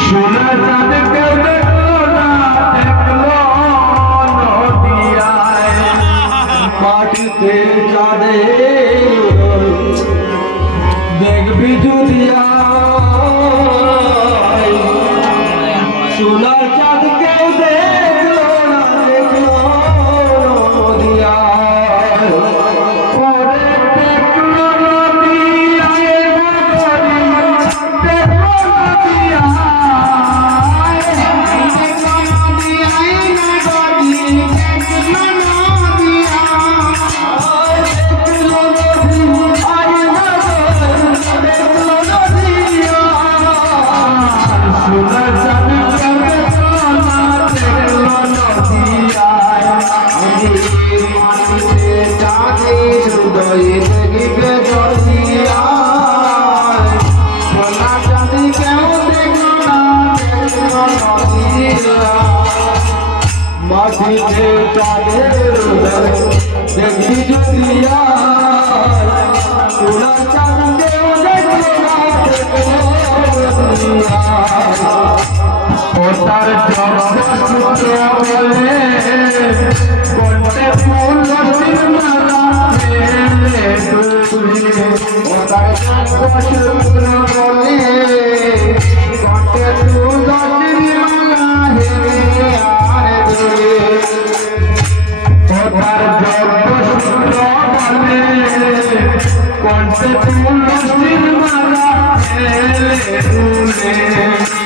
সোনা চাঁদ কেউ দেখলো না, দেখলো নদিয়ায় মাটিতে চাঁদের দেখবি যদি সোনার চাঁদ কেউ দেখলো না, দেখলো নদিয়ায় ওরে দেখলো নদিয়ায় দেখলো মাটিতে চাঁদের দেখবি দুনিয়া সোনা চাঁদ কেউ দেখলো না, দেখলো ও তার জন্মসূত্র বলে কণ্ঠে ফুল মালা ফেলে তুলে ও তার জন্মসূত্র বলে কণ্ঠে ফুল মালা হেলে তার জন্মসূত্র বলে কণ্ঠে তুলসীর মালা ফেলে তুলে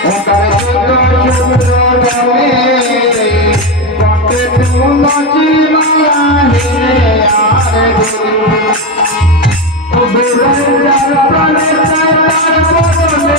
ও তার জন্মসূত্র বলে কণ্ঠে তুলসীর মালা হেলে ও বেলায় যার প্রাণে তার বদলে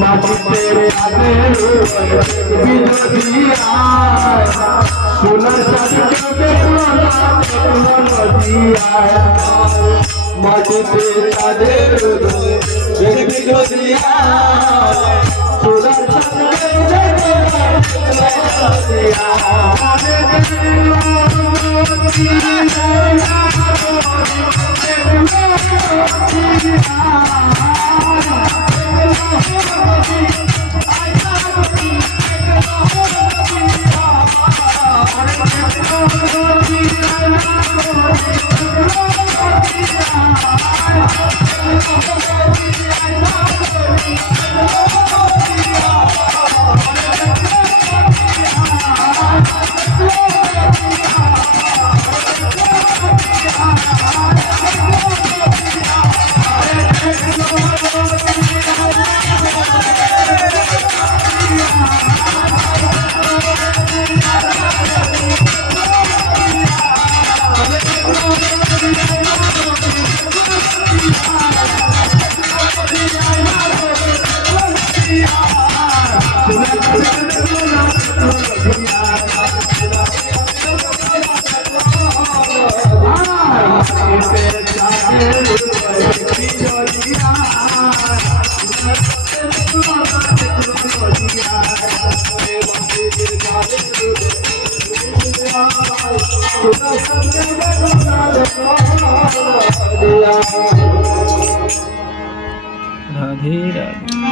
মাটিতে আদের বিজলিয়া সোনার চাঁদ দেখলো না, দেখলো নদিয়া মাটিতে তাদের দেখবি নদিয়া সোনার চাঁদ দেখলো না, राधे राधे।